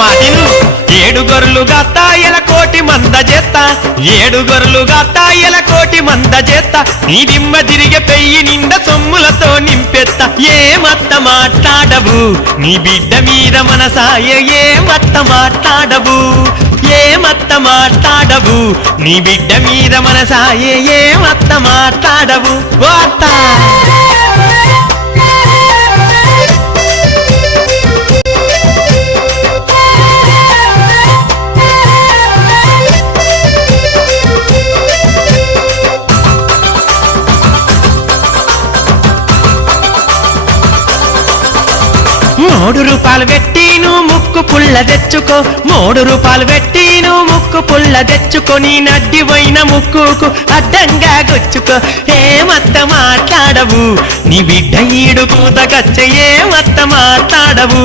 మాటిను ఏడుగొర్లుగా తాయల కోటి మంద చేత ఏడుగొర్లుగా తాయల కోటి మంద చేత నీ దిమ్మ తిరిగే పెయ్యి నిండా సొమ్ములతో నింపెత్త ఏమత్త మాట్లాడవు నీ బిడ్డ మీద మనసాయ ఏమత్త మాట్లాడవు ఏమత్త మాట్లాడవు నీ బిడ్డ మీద మనసాయ ఏమత్త మాట్లాడవు ఓ అత్త ₹3 పెట్టి నువ్వు ముక్కు పుల్ల తెచ్చుకో ₹3 పెట్టి నువ్వు ముక్కు పుల్ల తెచ్చుకొని నడ్డిపోయిన ముక్కుకు అడ్డంగా గుచ్చుకో ఏమత్త మాట్లాడవు నీ బిడ్డ ఈడు కూతకచ్చ ఏమత్త మాట్లాడవు